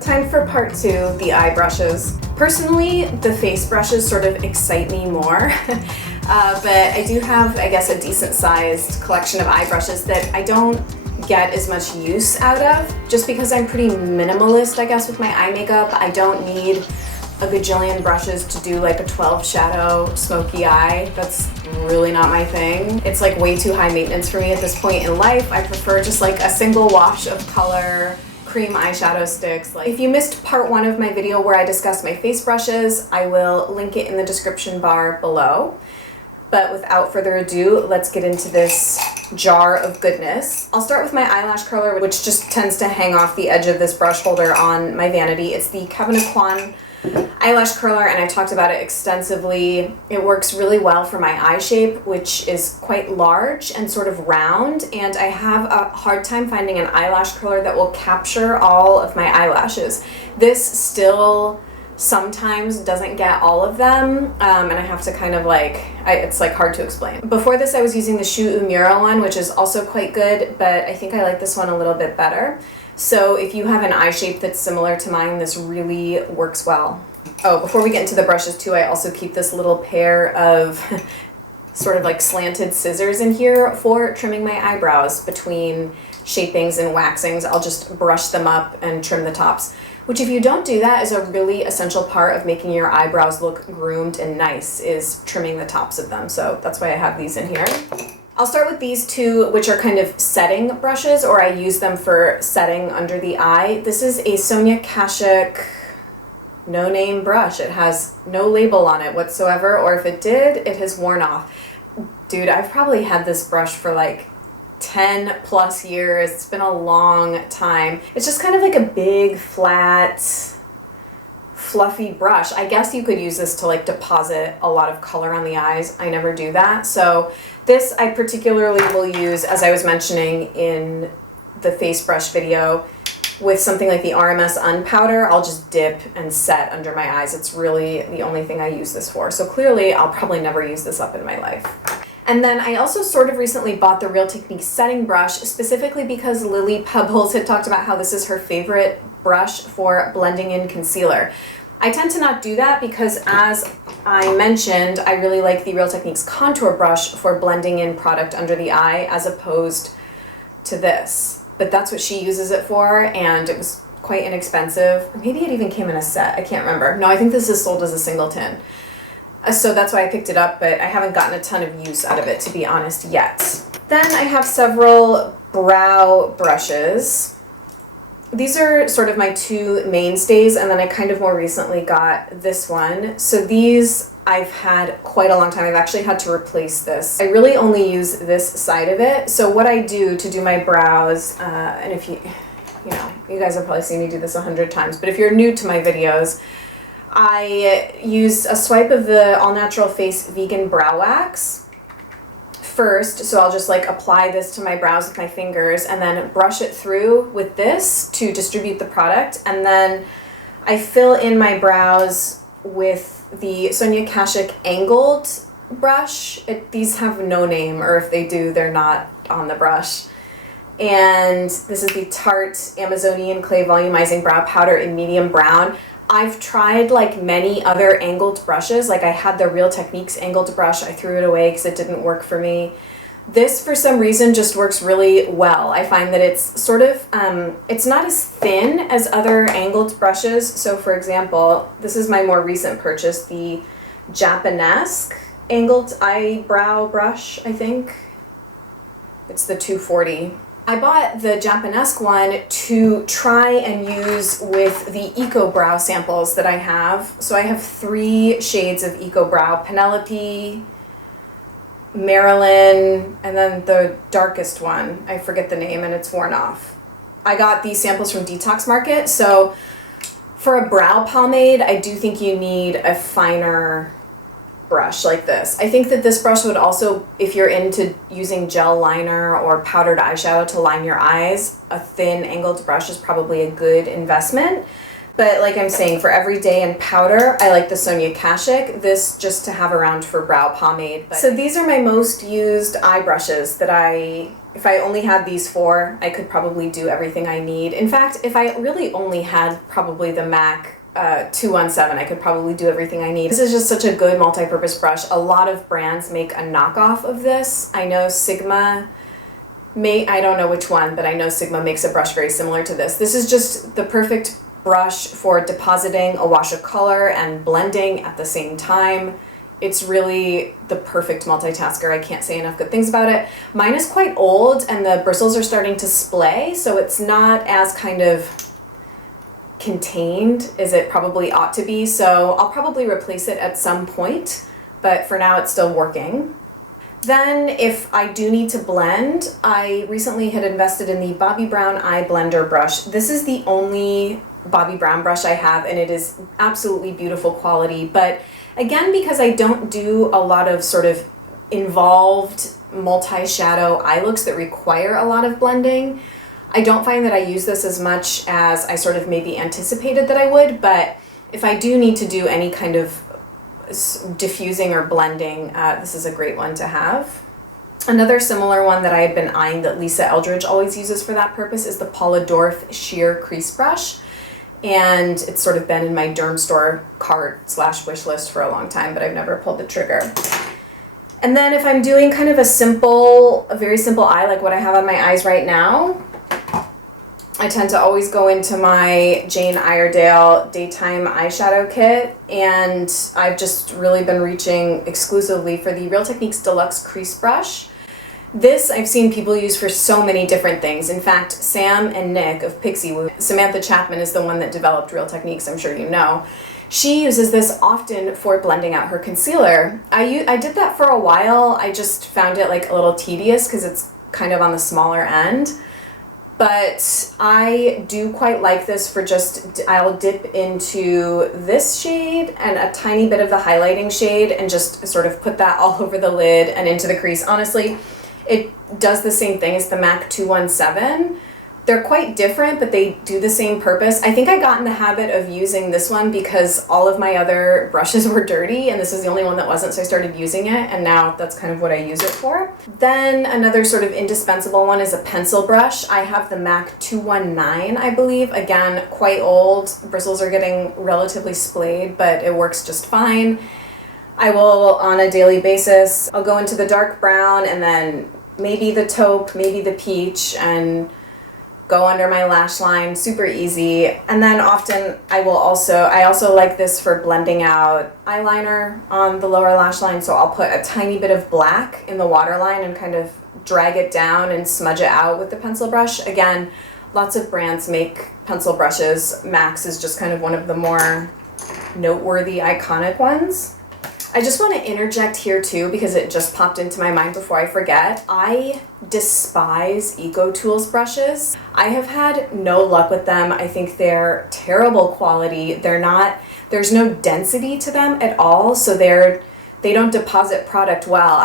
Time for part two, the eye brushes. Personally, the face brushes sort of excite me more, but I do have, I guess, a decent sized collection of eye brushes that I don't get as much use out of, just because I'm pretty minimalist, I guess, with my eye makeup. I don't need a gajillion brushes to do like a 12 shadow smoky eye. That's really not my thing. It's like way too high maintenance for me at this point in life. I prefer just like a single wash of color, cream eyeshadow sticks. Like, if you missed part one of my video where I discussed my face brushes, I will link it in the description bar below. But without further ado, let's get into this jar of goodness. I'll start with my eyelash curler, which just tends to hang off the edge of this brush holder on my vanity. It's the Kevin Aucoin eyelash curler, and I talked about it extensively. It works really well for my eye shape, which is quite large and sort of round, and I have a hard time finding an eyelash curler that will capture all of my eyelashes. This still sometimes doesn't get all of them, and I have to kind of like, it's like hard to explain. Before this, I was using the Shu Uemura one, which is also quite good, but I think I like this one a little bit better. So if you have an eye shape that's similar to mine, this really works well. Oh, before we get into the brushes too, I also keep this little pair of sort of like slanted scissors in here for trimming my eyebrows between shapings and waxings. I'll just brush them up and trim the tops, which, if you don't do that, is a really essential part of making your eyebrows look groomed and nice, is trimming the tops of them. So that's why I have these in here. I'll start with these two, which are kind of setting brushes, or I use them for setting under the eye. This is a Sonia Kashuk no-name brush. It has no label on it whatsoever, or if it did, it has worn off. Dude, I've probably had this brush for like 10 plus years. It's been a long time. It's just kind of like a big, flat, fluffy brush. I guess you could use this to like deposit a lot of color on the eyes. I never do that. So this I particularly will use, as I was mentioning in the face brush video, with something like the RMS Unpowder. I'll just dip and set under my eyes. It's really the only thing I use this for. So clearly I'll probably never use this up in my life. And then I also sort of recently bought the Real Techniques setting brush, specifically because Lily Pebbles had talked about how this is her favorite brush for blending in concealer. I tend to not do that because, as I mentioned, I really like the Real Techniques contour brush for blending in product under the eye as opposed to this. But that's what she uses it for, and it was quite inexpensive. Or maybe it even came in a set, I can't remember. No, I think this is sold as a single tin. So that's why I picked it up, but I haven't gotten a ton of use out of it, to be honest, yet. Then I have several brow brushes. These are sort of my two mainstays, and then I kind of more recently got this one. So these I've had quite a long time. I've actually had to replace this. I really only use this side of it. So what I do to do my brows, and if you know, you guys have probably seen me do this 100 times, but if you're new to my videos, I use a swipe of the All Natural Face Vegan Brow Wax first. So I'll just like apply this to my brows with my fingers and then brush it through with this to distribute the product. And then I fill in my brows with the Sonia Kashuk angled brush. These have no name, or if they do, they're not on the brush. And this is the Tarte Amazonian Clay Volumizing Brow Powder in medium brown. I've tried like many other angled brushes. Like I had the Real Techniques angled brush. I threw it away because it didn't work for me. This, for some reason, just works really well. I find that it's sort of, it's not as thin as other angled brushes. So for example, this is my more recent purchase, the Japanesque angled eyebrow brush, I think. It's the 240. I bought the Japanesque one to try and use with the Eco Brow samples that I have. So I have 3 shades of Eco Brow: Penelope, Marilyn, and then the darkest one, I forget the name, and it's worn off. I got these samples from Detox Market. So for a brow pomade, I do think you need a finer brush like this. I think that this brush would also, if you're into using gel liner or powdered eyeshadow to line your eyes, a thin angled brush is probably a good investment. But like I'm saying, for everyday and powder, I like the Sonia Kashuk. This just to have around for brow pomade. So these are my most used eye brushes that if I only had these four, I could probably do everything I need. In fact, if I really only had probably the MAC 217, I could probably do everything I need. This is just such a good multi-purpose brush. A lot of brands make a knockoff of this. I know Sigma I don't know which one, but I know Sigma makes a brush very similar to this. This is just the perfect brush for depositing a wash of color and blending at the same time. It's really the perfect multitasker. I can't say enough good things about it. Mine is quite old and the bristles are starting to splay, so it's not as kind of contained as it probably ought to be. So I'll probably replace it at some point, but for now it's still working. Then if I do need to blend, I recently had invested in the Bobbi Brown Eye Blender brush. This is the only Bobbi Brown brush I have, and it is absolutely beautiful quality. But again, because I don't do a lot of sort of involved multi-shadow eye looks that require a lot of blending, I don't find that I use this as much as I sort of maybe anticipated that I would. But if I do need to do any kind of diffusing or blending, this is a great one to have. Another similar one that I had been eyeing that Lisa Eldridge always uses for that purpose is the Paula Dorff Sheer Crease Brush. And it's sort of been in my derm store cart / wish list for a long time, but I've never pulled the trigger. And then if I'm doing kind of a very simple eye like what I have on my eyes right now, I tend to always go into my Jane Iredale Daytime Eyeshadow Kit, and I've just really been reaching exclusively for the Real Techniques Deluxe Crease Brush. This I've seen people use for so many different things. In fact, Sam and Nick of Pixie Woo, Samantha Chapman is the one that developed Real Techniques, I'm sure you know. She uses this often for blending out her concealer. I did that for a while. I just found it like a little tedious because it's kind of on the smaller end. But I do quite like this for I'll dip into this shade and a tiny bit of the highlighting shade and just sort of put that all over the lid and into the crease. Honestly, it does the same thing as the MAC 217. They're quite different, but they do the same purpose. I think I got in the habit of using this one because all of my other brushes were dirty and this is the only one that wasn't, so I started using it, and now that's kind of what I use it for. Then another sort of indispensable one is a pencil brush. I have the MAC 219, I believe. Again, quite old. Bristles are getting relatively splayed, but it works just fine. I will, on a daily basis, I'll go into the dark brown and then maybe the taupe, maybe the peach, and go under my lash line, super easy. And then often I also like this for blending out eyeliner on the lower lash line, so I'll put a tiny bit of black in the waterline and kind of drag it down and smudge it out with the pencil brush. Again, lots of brands make pencil brushes. MAC's is just kind of one of the more noteworthy, iconic ones. I just want to interject here too, because it just popped into my mind before I forget. I despise EcoTools brushes. I have had no luck with them. I think they're terrible quality. There's no density to them at all, so they don't deposit product well.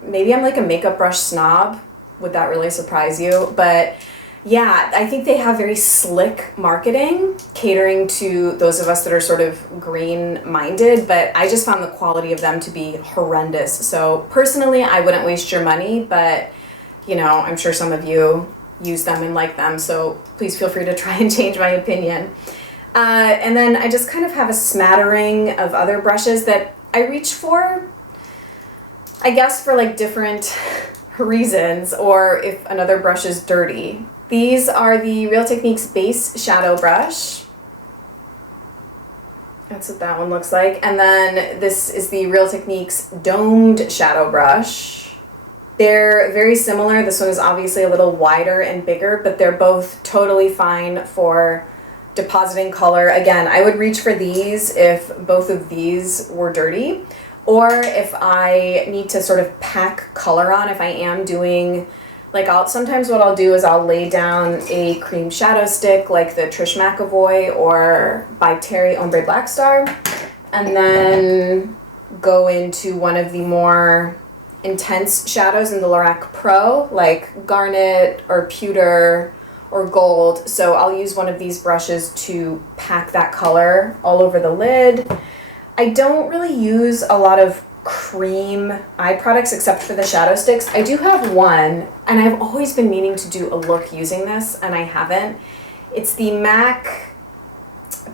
Maybe I'm like a makeup brush snob. Would that really surprise you? But yeah, I think they have very slick marketing, catering to those of us that are sort of green-minded, but I just found the quality of them to be horrendous. So personally, I wouldn't waste your money, but you know, I'm sure some of you use them and like them, so please feel free to try and change my opinion. And then I just kind of have a smattering of other brushes that I reach for, I guess for like different reasons, or if another brush is dirty. These are the Real Techniques Base Shadow Brush. That's what that one looks like. And then this is the Real Techniques Domed Shadow Brush. They're very similar. This one is obviously a little wider and bigger, but they're both totally fine for depositing color. Again, I would reach for these if both of these were dirty, or if I need to sort of pack color on, if I am doing, like sometimes what I'll do is I'll lay down a cream shadow stick like the Trish McAvoy or by Terry Ombre Black Star, and then go into one of the more intense shadows in the Lorac Pro, like Garnet or Pewter or gold. So I'll use one of these brushes to pack that color all over the lid. I don't really use a lot of cream eye products except for the shadow sticks. I do have one, and I've always been meaning to do a look using this, and I haven't. It's the MAC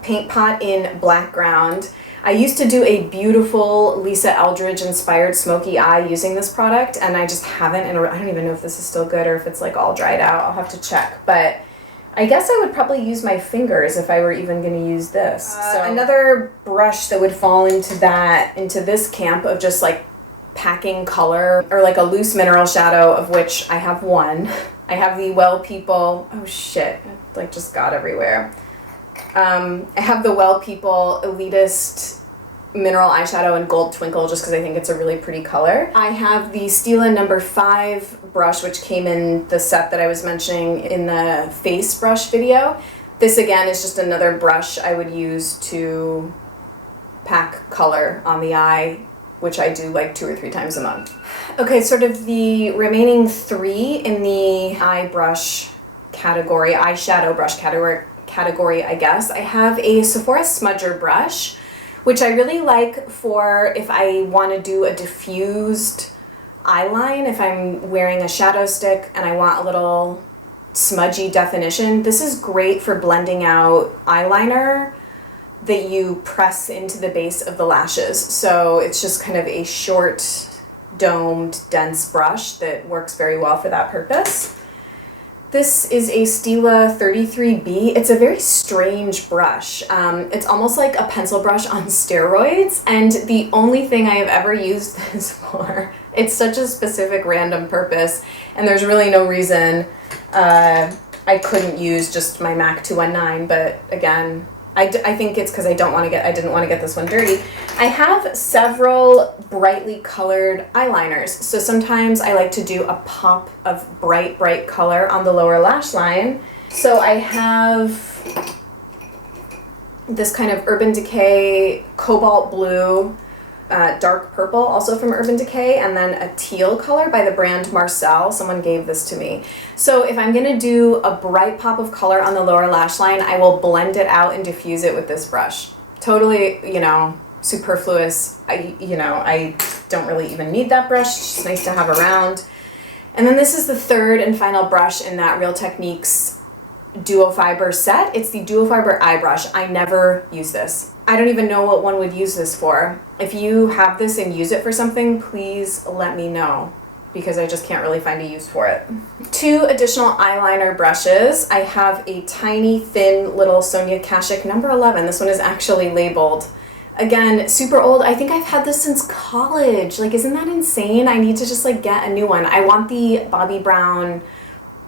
Paint Pot in Black Ground. I used to do a beautiful Lisa Eldridge inspired smoky eye using this product, and I just haven't, and I don't even know if this is still good or if it's like all dried out. I'll have to check, but I guess I would probably use my fingers if I were even going to use this. So another brush that would fall into this camp of just like packing color, or like a loose mineral shadow, of which I have one. I have the Well People, oh shit, it like just got everywhere. I have the Well People Elitist Mineral Eyeshadow in Gold Twinkle just because I think it's a really pretty color. I have the Stila number 5 brush, which came in the set that I was mentioning in the face brush video. This again is just another brush I would use to pack color on the eye, which I do like 2 or 3 times a month. Okay, sort of the remaining 3 in the eye brush category, eyeshadow brush category, I guess. I have a Sephora smudger brush, which I really like for if I want to do a diffused eyeline, if I'm wearing a shadow stick and I want a little smudgy definition. This is great for blending out eyeliner that you press into the base of the lashes. So it's just kind of a short, domed, dense brush that works very well for that purpose. This is a Stila 33B. It's a very strange brush. It's almost like a pencil brush on steroids, and the only thing I have ever used this for, it's such a specific random purpose, and there's really no reason I couldn't use just my MAC 219, but again, I think it's because I didn't want to get this one dirty. I have several brightly colored eyeliners. So sometimes I like to do a pop of bright color on the lower lash line. So I have this kind of Urban Decay cobalt blue, dark purple, also from Urban Decay, and then a teal color by the brand Marcel. Someone gave this to me. So if I'm gonna do a bright pop of color on the lower lash line, I will blend it out and diffuse it with this brush. Totally, superfluous. I don't really even need that brush. It's just nice to have around. And then this is the third and final brush in that Real Techniques duo fiber set. It's the duo fiber eye brush. I never use this. I don't even know what one would use this for. If you have this and use it for something, please let me know, because I just can't really find a use for it. 2 additional eyeliner brushes. I have a tiny, thin little Sonia Kashuk number 11. This one is actually labeled. Again, super old. I think I've had this since college. Like, isn't that insane? I need to just like get a new one. I want the Bobbi Brown,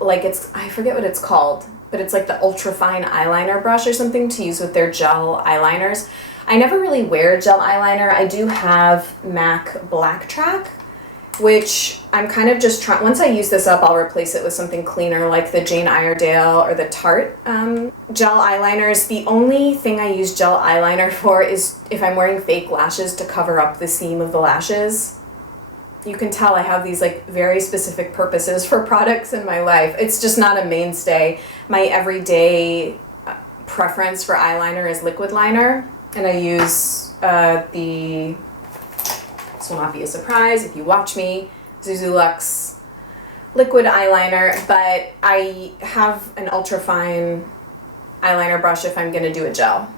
I forget what it's called, but it's like the ultra fine eyeliner brush or something to use with their gel eyeliners. I never really wear gel eyeliner. I do have MAC Black Track, which I'm kind of just trying, once I use this up, I'll replace it with something cleaner like the Jane Iredale or the Tarte gel eyeliners. The only thing I use gel eyeliner for is if I'm wearing fake lashes to cover up the seam of the lashes. You can tell I have these like very specific purposes for products in my life. It's just not a mainstay. My everyday preference for eyeliner is liquid liner, and I use this will not be a surprise if you watch me, Zuzulux liquid eyeliner, but I have an ultra fine eyeliner brush if I'm gonna do a gel.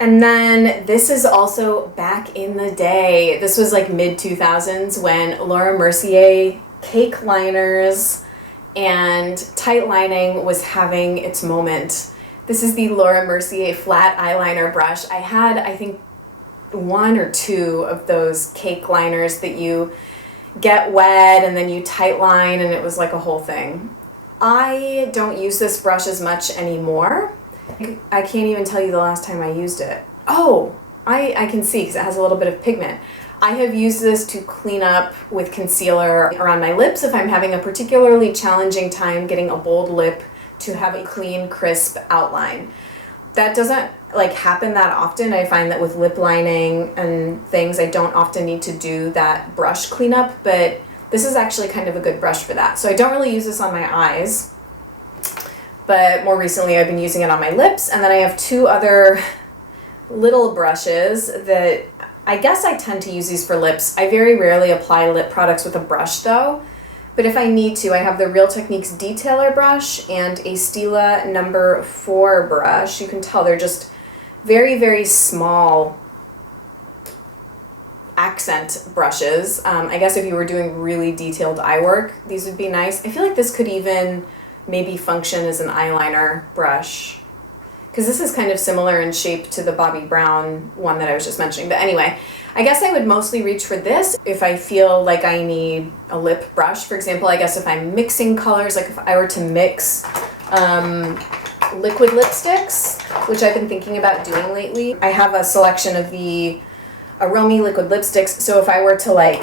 And then this is also back in the day. This was like mid-2000s when Laura Mercier cake liners and tight lining was having its moment. This is the Laura Mercier flat eyeliner brush. I had, I think, 1 or 2 of those cake liners that you get wet and then you tight line, and it was like a whole thing. I don't use this brush as much anymore. I can't even tell you the last time I used it. Oh, I can see because it has a little bit of pigment. I have used this to clean up with concealer around my lips if I'm having a particularly challenging time getting a bold lip to have a clean, crisp outline. That doesn't like happen that often. I find that with lip lining and things, I don't often need to do that brush cleanup, but this is actually kind of a good brush for that. So I don't really use this on my eyes. but more recently I've been using it on my lips. And then I have two other little brushes that I guess I tend to use these for lips. I very rarely apply lip products with a brush though, but if I need to, I have the Real Techniques Detailer brush and a Stila number 4 brush. You can tell they're just very, very small accent brushes. I guess if you were doing really detailed eye work, these would be nice. I feel like this could even maybe function as an eyeliner brush, because this is kind of similar in shape to the Bobbi Brown one that I was just mentioning. But anyway, I guess I would mostly reach for this if I feel like I need a lip brush. For example, I guess if I'm mixing colors, like if I were to mix liquid lipsticks, which I've been thinking about doing lately. I have a selection of the Aromi liquid lipsticks, so if I were to like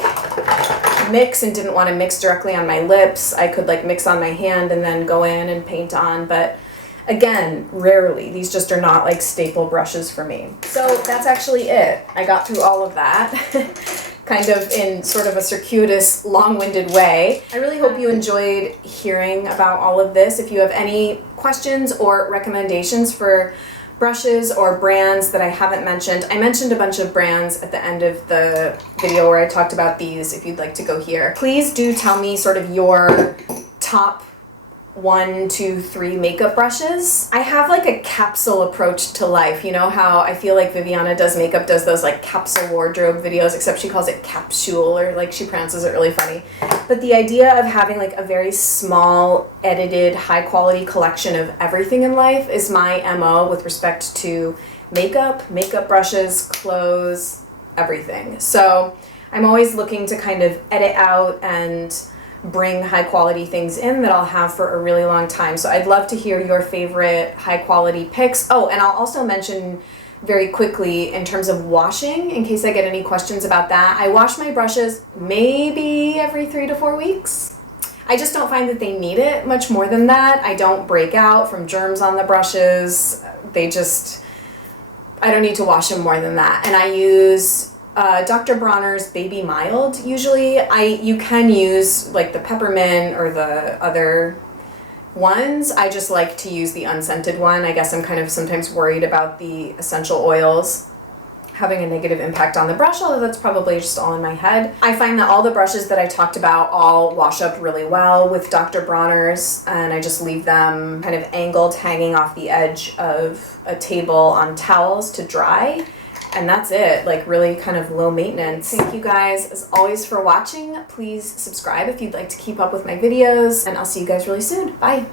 mix and didn't want to mix directly on my lips, I could like mix on my hand and then go in and paint on. But again, rarely. These just are not like staple brushes for me. So that's actually it. I got through all of that kind of in sort of a circuitous, long-winded way. I really hope you enjoyed hearing about all of this. If you have any questions or recommendations for brushes or brands that I haven't mentioned. I mentioned a bunch of brands at the end of the video where I talked about these, if you'd like to go here. Please do tell me sort of your top 1, 2, 3 makeup brushes. I have like a capsule approach to life. You know how I feel like Viviana Does Makeup does those like capsule wardrobe videos, except she calls it capsule, or like she pronounces it really funny. But the idea of having like a very small, edited, high quality collection of everything in life is my MO with respect to makeup, makeup brushes, clothes, everything. So I'm always looking to kind of edit out and bring high quality things in that I'll have for a really long time. So I'd love to hear your favorite high quality picks. Oh, and I'll also mention very quickly in terms of washing, in case I get any questions about that. I wash my brushes maybe every 3 to 4 weeks. I just don't find that they need it much more than that. I don't break out from germs on the brushes. I don't need to wash them more than that. And I use Dr. Bronner's Baby Mild usually. You can use like the peppermint or the other ones. I just like to use the unscented one. I guess I'm kind of sometimes worried about the essential oils having a negative impact on the brush, although that's probably just all in my head. I find that all the brushes that I talked about all wash up really well with Dr. Bronner's, and I just leave them kind of angled, hanging off the edge of a table on towels to dry. And that's it, like really kind of low maintenance. Thank you guys as always for watching. Please subscribe if you'd like to keep up with my videos, and I'll see you guys really soon. Bye.